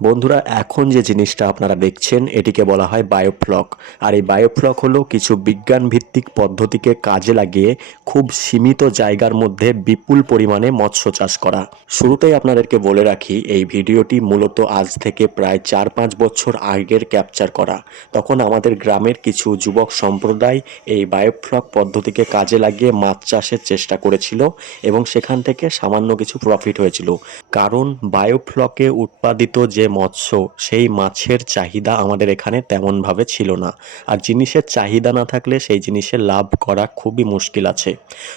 বন্ধুরা, এখন যে জিনিসটা আপনারা দেখছেন এটিকে বলা হয় বায়োফ্লক। আর এই বায়োফ্লক হলো কিছু বিজ্ঞান ভিত্তিক পদ্ধতিকে কাজে লাগিয়ে খুব সীমিত জায়গার মধ্যে বিপুল পরিমাণে মৎস্য চাষ করা। শুরুতেই আপনাদেরকে বলে রাখি, এই ভিডিওটি মূলত আজ থেকে প্রায় 4-5 বছর আগের ক্যাপচার করা। তখন আমাদের গ্রামের কিছু যুবক সম্প্রদায় এই বায়োফ্লক পদ্ধতিকে কাজে লাগিয়ে মাছ চাষের চেষ্টা করেছিল এবং সেখান থেকে সামান্য কিছু প্রফিট হয়েছিল। কারণ বায়োফ্লকে উৎপাদিত যে মৎস্য, সেই মাছের চাহিদা আমাদের এখানে তেমনভাবে ছিল না। আর জিনিসের চাহিদা না থাকলে সেই জিনিসের লাভ করা খুবই মুশকিল আছে।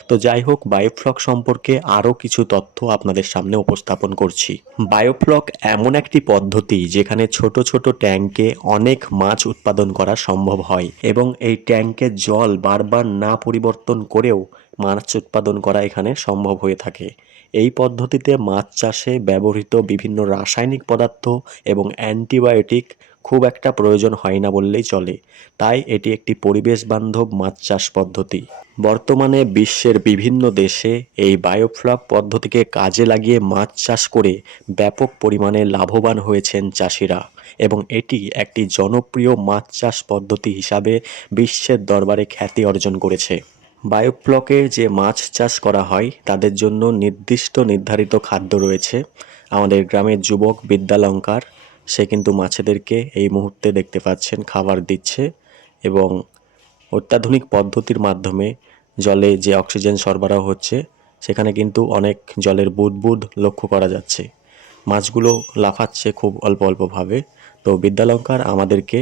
তো যাই হোক, বায়োফ্লক সম্পর্কে আরও কিছু তথ্য আপনাদের সামনে উপস্থাপন করছি। বায়োফ্লক এমন একটি পদ্ধতি যেখানে ছোট ছোট ট্যাঙ্কে অনেক মাছ উৎপাদন করা সম্ভব হয় এবং এই ট্যাঙ্কের জল বারবার না পরিবর্তন করেও মাছ উৎপাদন করা এখানে সম্ভব হয়ে থাকে। এই পদ্ধতিতে মাছ চাষে ব্যবহৃত বিভিন্ন রাসায়নিক পদার্থ এবং অ্যান্টিবায়োটিক খুব একটা প্রয়োজন হয় না বললেই চলে। তাই এটি একটি পরিবেশ বান্ধব মাছ চাষ পদ্ধতি। বর্তমানে বিশ্বের বিভিন্ন দেশে এই বায়োফ্লক পদ্ধতিকে কাজে লাগিয়ে মাছ চাষ করে ব্যাপক পরিমাণে লাভবান হয়েছেন চাষিরা এবং এটি একটি জনপ্রিয় মাছ চাষ পদ্ধতি হিসাবে বিশ্বের দরবারে খ্যাতি অর্জন করেছে। বায়োফ্লকে যে মাছ চাষ করা হয় তাদের জন্য নির্ধারিত খাদ্য রয়েছে। আমাদের গ্রামের যুবক বিদ্যালঙ্কার, সে কিন্তু মাছেদেরকে এই মুহূর্তে দেখতে পাচ্ছেন খাবার দিচ্ছে এবং অত্যাধুনিক পদ্ধতির মাধ্যমে জলে যে অক্সিজেন সরবরাহ হচ্ছে সেখানে কিন্তু অনেক জলের বুদবুদ লক্ষ্য করা যাচ্ছে। মাছগুলো লাফাচ্ছে খুব অল্প অল্পভাবে। তো বিদ্যালঙ্কার আমাদেরকে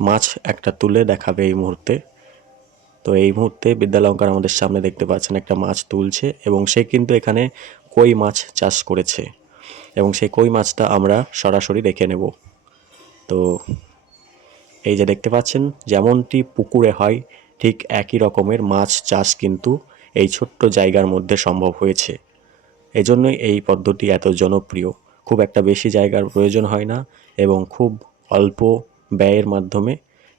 মাছ একটা তুলে দেখাবে এই মুহূর্তে। তো এই মুহূর্তে বিদ্যালঙ্কার আমাদের সামনে দেখতে পাচ্ছেন একটা মাছ তুলছে এবং সে কিন্তু এখানে কই মাছ চাষ করেছে এবং সেই কই মাছটা আমরা সরাসরি দেখে নেব। তো এই যে দেখতে পাচ্ছেন, যেমনটি পুকুরে হয় ঠিক একই রকমের মাছ চাষ কিন্তু এই ছোট্ট জায়গার মধ্যে সম্ভব হয়েছে। এজন্যই এই পদ্ধতি এত জনপ্রিয়। খুব একটা বেশি জায়গার প্রয়োজন হয় না এবং খুব অল্প ব্যয়ের মাধ্যমে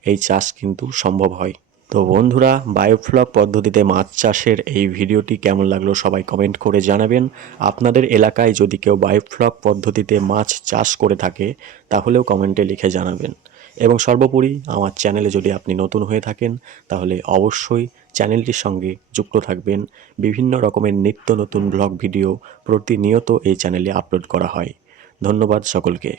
এই চাষ কিন্তু সম্ভব হয়। তো বন্ধুরা, বায়োফ্লক পদ্ধতিতে মাছ চাষের এই ভিডিওটি কেমন লাগলো সবাই কমেন্ট করে জানাবেন। আপনাদের এলাকায় যদি কেউ বায়োফ্লক পদ্ধতিতে মাছ চাষ করে থাকে তাহলেও কমেন্টে লিখে জানাবেন। এবং সর্বোপরি আমার চ্যানেলে যদি আপনি নতুন হয়ে থাকেন তাহলে অবশ্যই চ্যানেলটির সঙ্গে যুক্ত থাকবেন। বিভিন্ন রকমের নিত্য নতুন ব্লগ ভিডিও প্রতিনিয়ত এই চ্যানেলে আপলোড করা হয়। ধন্যবাদ সকলকে।